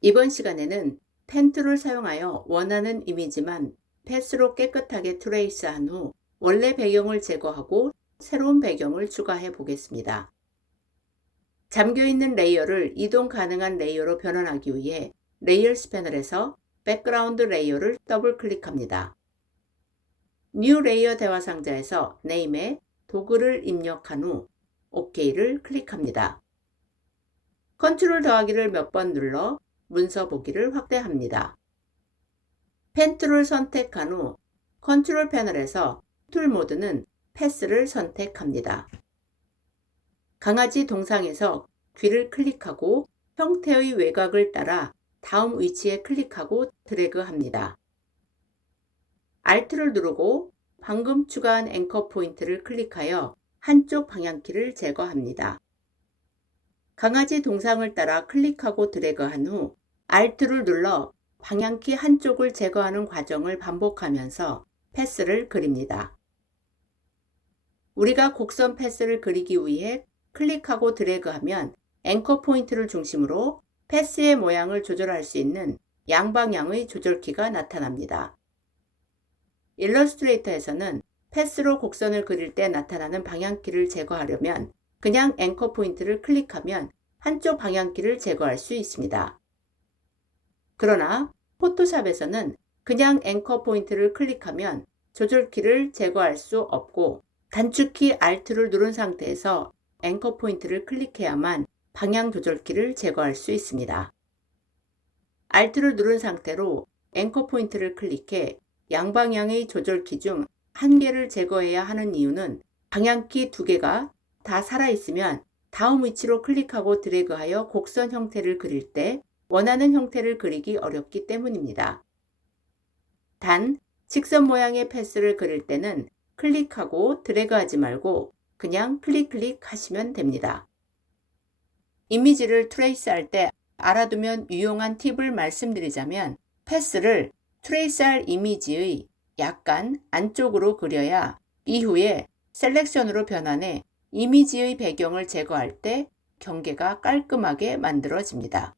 이번 시간에는 펜 툴을 사용하여 원하는 이미지만 패스로 깨끗하게 트레이스한 후 원래 배경을 제거하고 새로운 배경을 추가해 보겠습니다. 잠겨있는 레이어를 이동 가능한 레이어로 변환하기 위해 레이어스 패널에서 백그라운드 레이어를 더블 클릭합니다. 뉴 레이어 대화 상자에서 네임에 도구를 입력한 후 OK를 클릭합니다. 컨트롤 더하기를 몇 번 눌러 문서 보기를 확대합니다. 펜 툴을 선택한 후 컨트롤 패널에서 툴 모드는 패스를 선택합니다. 강아지 동상에서 귀를 클릭하고 형태의 외곽을 따라 다음 위치에 클릭하고 드래그합니다. Alt를 누르고 방금 추가한 앵커 포인트를 클릭하여 한쪽 방향키를 제거합니다. 강아지 동상을 따라 클릭하고 드래그한 후 Alt를 눌러 방향키 한쪽을 제거하는 과정을 반복하면서 패스를 그립니다. 우리가 곡선 패스를 그리기 위해 클릭하고 드래그하면 앵커 포인트를 중심으로 패스의 모양을 조절할 수 있는 양방향의 조절키가 나타납니다. 일러스트레이터에서는 패스로 곡선을 그릴 때 나타나는 방향키를 제거하려면 그냥 앵커 포인트를 클릭하면 한쪽 방향키를 제거할 수 있습니다. 그러나 포토샵에서는 그냥 앵커 포인트를 클릭하면 조절키를 제거할 수 없고 단축키 Alt를 누른 상태에서 앵커 포인트를 클릭해야만 방향 조절키를 제거할 수 있습니다. Alt를 누른 상태로 앵커 포인트를 클릭해 양방향의 조절키 중 한 개를 제거해야 하는 이유는 방향키 두 개가 다 살아있으면 다음 위치로 클릭하고 드래그하여 곡선 형태를 그릴 때 원하는 형태를 그리기 어렵기 때문입니다. 단, 직선 모양의 패스를 그릴 때는 클릭하고 드래그하지 말고 그냥 클릭 하시면 됩니다. 이미지를 트레이스할 때 알아두면 유용한 팁을 말씀드리자면 패스를 트레이스할 이미지의 약간 안쪽으로 그려야 이후에 셀렉션으로 변환해 이미지의 배경을 제거할 때 경계가 깔끔하게 만들어집니다.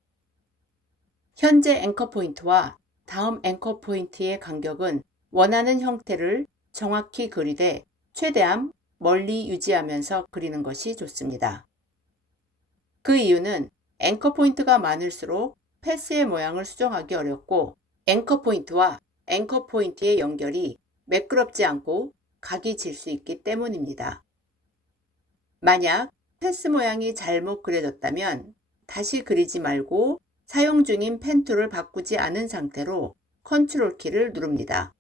현재 앵커 포인트와 다음 앵커 포인트의 간격은 원하는 형태를 정확히 그리되 최대한 멀리 유지하면서 그리는 것이 좋습니다. 그 이유는 앵커 포인트가 많을수록 패스의 모양을 수정하기 어렵고 앵커 포인트와 앵커 포인트의 연결이 매끄럽지 않고 각이 질 수 있기 때문입니다. 만약 패스 모양이 잘못 그려졌다면 다시 그리지 말고 사용 중인 펜 툴을 바꾸지 않은 상태로 컨트롤 키를 누릅니다.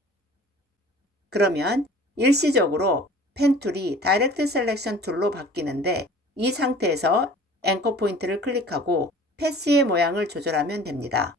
그러면 일시적으로 펜 툴이 다이렉트 셀렉션 툴로 바뀌는데 이 상태에서 앵커 포인트를 클릭하고 패스의 모양을 조절하면 됩니다.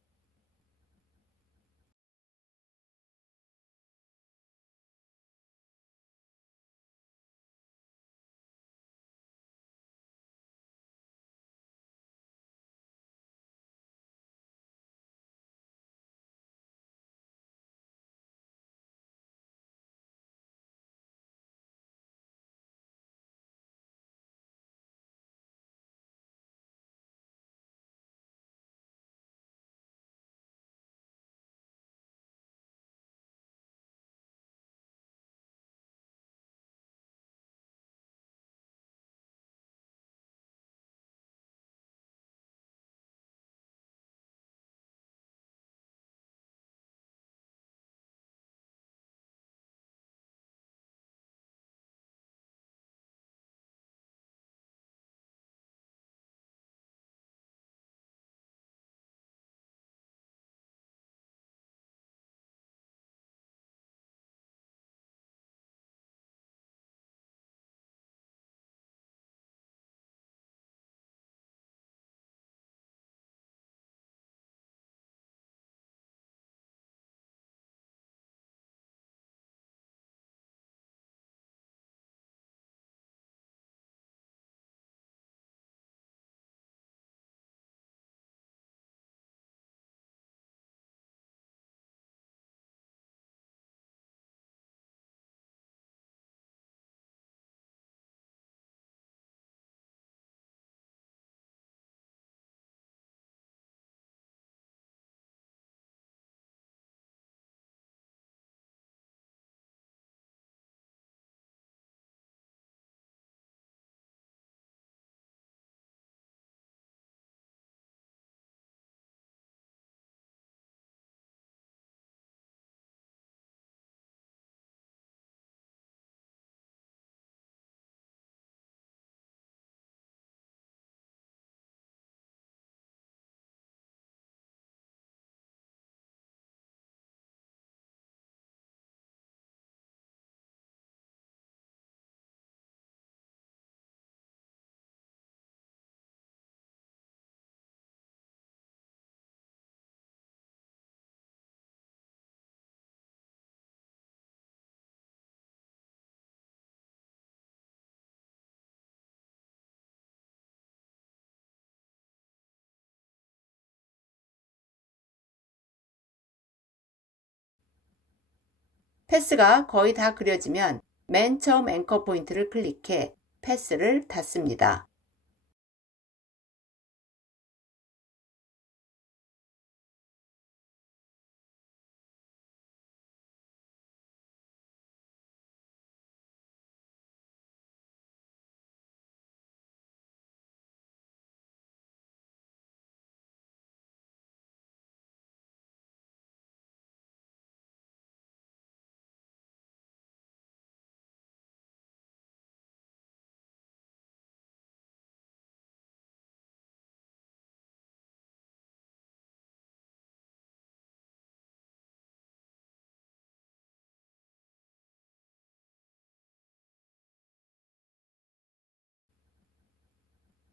패스가 거의 다 그려지면 맨 처음 앵커 포인트를 클릭해 패스를 닫습니다.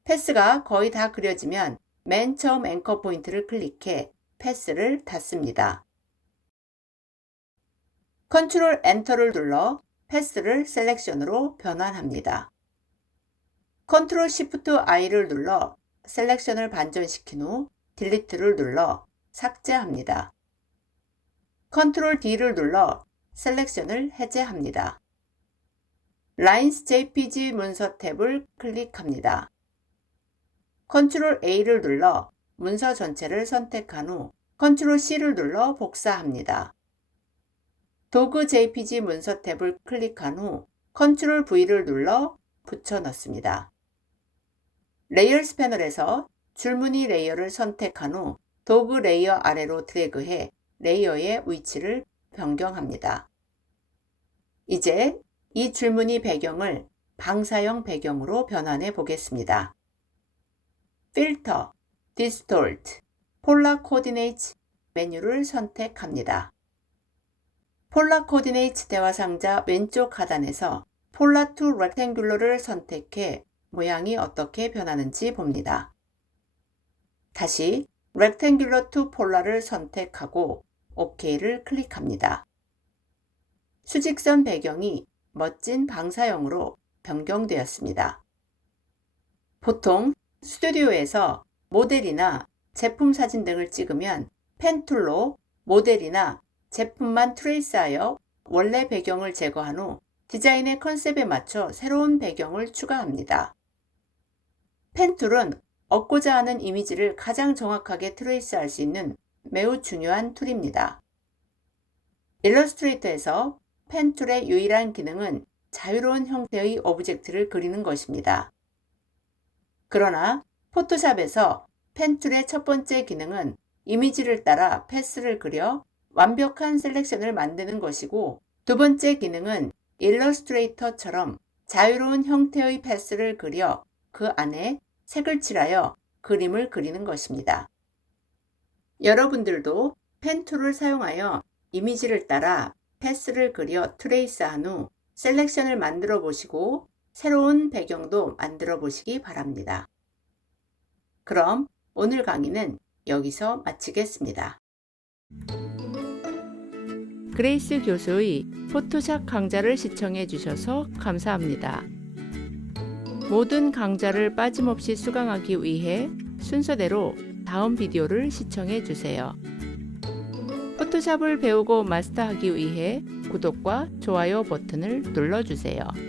패스가 거의 다 그려지면 맨 처음 앵커 포인트를 클릭해 패스를 닫습니다. 컨트롤 엔터를 눌러 패스를 셀렉션으로 변환합니다. 컨트롤 시프트 I를 눌러 셀렉션을 반전시킨 후 딜리트를 눌러 삭제합니다. 컨트롤 D를 눌러 셀렉션을 해제합니다. 라인스 JPG 문서 탭을 클릭합니다. 컨트롤 A를 눌러 문서 전체를 선택한 후 컨트롤 C를 눌러 복사합니다. 도구 JPG 문서 탭을 클릭한 후 컨트롤 V를 눌러 붙여 넣습니다. 레이어스 패널에서 줄무늬 레이어를 선택한 후 도구 레이어 아래로 드래그해 레이어의 위치를 변경합니다. 이제 이 줄무늬 배경을 방사형 배경으로 변환해 보겠습니다. 필터, 디스톨트, 폴라 코디네이트 메뉴를 선택합니다. 폴라 코디네이트 대화 상자 왼쪽 하단에서 폴라 투 렉탱귤러를 선택해 모양이 어떻게 변하는지 봅니다. 다시 렉탱귤러 투 폴라를 선택하고 OK를 클릭합니다. 수직선 배경이 멋진 방사형으로 변경되었습니다. 보통 스튜디오에서 모델이나 제품 사진 등을 찍으면 펜 툴로 모델이나 제품만 트레이스하여 원래 배경을 제거한 후 디자인의 컨셉에 맞춰 새로운 배경을 추가합니다. 펜 툴은 얻고자 하는 이미지를 가장 정확하게 트레이스할 수 있는 매우 중요한 툴입니다. 일러스트레이터에서 펜 툴의 유일한 기능은 자유로운 형태의 오브젝트를 그리는 것입니다. 그러나 포토샵에서 펜 툴의 첫 번째 기능은 이미지를 따라 패스를 그려 완벽한 셀렉션을 만드는 것이고, 두 번째 기능은 일러스트레이터처럼 자유로운 형태의 패스를 그려 그 안에 색을 칠하여 그림을 그리는 것입니다. 여러분들도 펜 툴을 사용하여 이미지를 따라 패스를 그려 트레이스한 후 셀렉션을 만들어 보시고 새로운 배경도 만들어 보시기 바랍니다. 그럼 오늘 강의는 여기서 마치겠습니다. 그레이스 교수의 포토샵 강좌를 시청해 주셔서 감사합니다. 모든 강좌를 빠짐없이 수강하기 위해 순서대로 다음 비디오를 시청해 주세요. 포토샵을 배우고 마스터하기 위해 구독과 좋아요 버튼을 눌러주세요.